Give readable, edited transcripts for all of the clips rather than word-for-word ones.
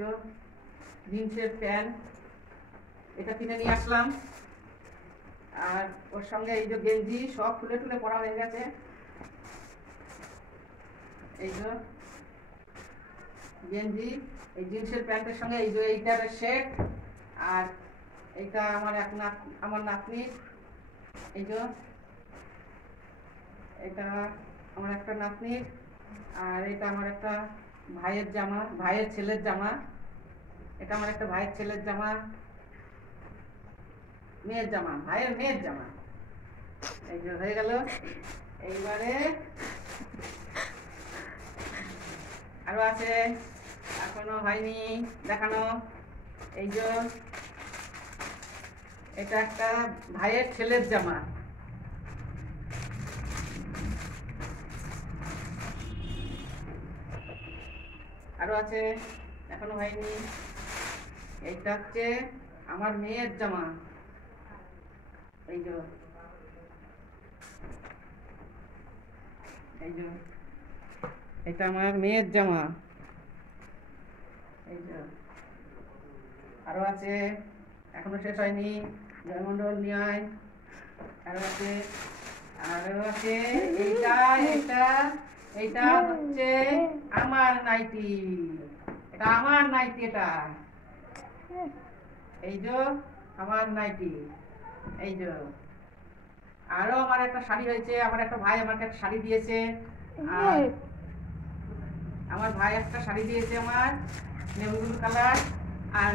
যে জিন্সের প্যান্ট, এটা কিনে নিয়ে আসলাম। আর ওর সঙ্গে এই যে গেঞ্জি সব খুলে টুলে পরা হয়ে গেছে। এই যে গেঞ্জি, এই জিন্সের প্যান্টের সঙ্গে এই যে এইটার সেট। আর এইটা আমার আমার নাতনির। এই যে এটা আমার একটা নাতনির। আর এটা আমার একটা ভাইয়ের জামা, ভাইয়ের ছেলের জামা। এটা আমার একটা ভাইয়ের ছেলের জামা, মেয়ের জামা, ভাইয়ের মেয়ের জামা। এই যে হয়ে গেল। এইবারে আরো আছে, এখনো হয়নি দেখানো। এই যে এটা একটা ভাইয়ের ছেলের জামা। আরো আছে, এখনো হয়নি। এইটা হচ্ছে আমার মেয়ের জামা। এই যে এই যে এটা আমার মেয়ের জামা। এই যে আরো আছে, এখনো শেষ হয়নি। জয়মন্ডল নিয়ে আয়। আরো আছে, আরো আছে। এইটা এটা এইটা হচ্ছে আমার নাইটি। এটা আমার নাইটি। এটা এই যে আমার নাইটি। এই যে আরো আমার একটা শাড়ি হয়েছে। আমার একটা ভাই আমাকে একটা শাড়ি দিয়েছে। আর আমার ভাই একটা শাড়ি দিয়েছে আমার, নেভি ব্লু কালার। আর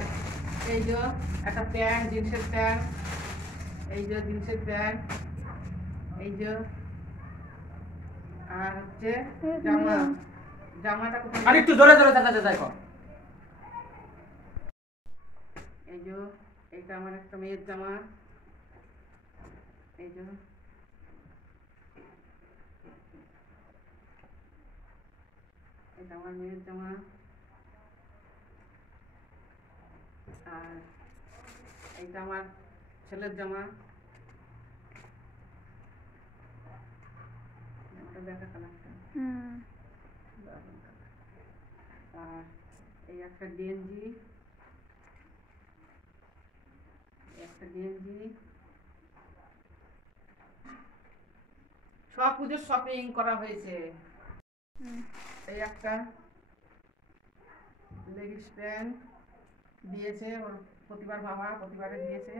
এই যে একটা প্যান্ট, জিন্সের প্যান্ট। এই যে জিন্সের প্যান্ট। এই যে আর হচ্ছে জামা। জামাটা কোথায়? আর একটু জোরে জোরে দাদা দাদা দেখো। এই যে এটা আমার একটা মেয়ের জামা। এই যে এটা আমার মেয়ের জামা। আর এইটা আমার ছেলের জামা। জামাটা দেখা কালারটা। আর এই একটা গেঞ্জি, একটা গেঞ্জি। সব পুজোর শপিং করা হয়েছে। এই একটা লেডিস প্যান্ট দিয়েছে ওর প্রতিবার, বাবা প্রতিবারে দিয়েছে।